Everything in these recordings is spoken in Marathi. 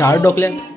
चार डोकल्यात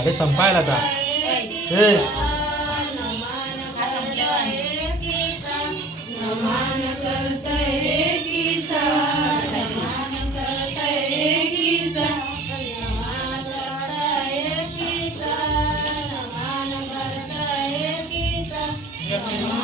अरे संपायला आता ए Yeah.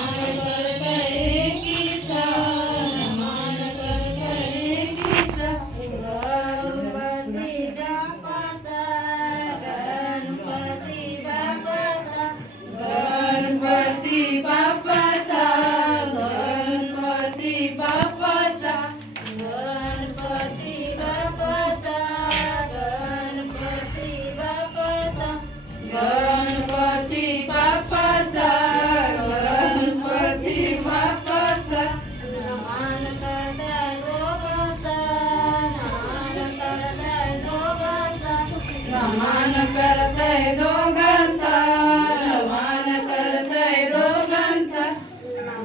करतय दोघांचा मान करतय दोघांचा.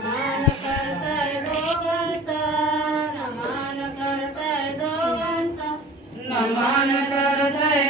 मान करतय दोघांचा मान करतय दोघांचा. नमान करतय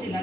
तिला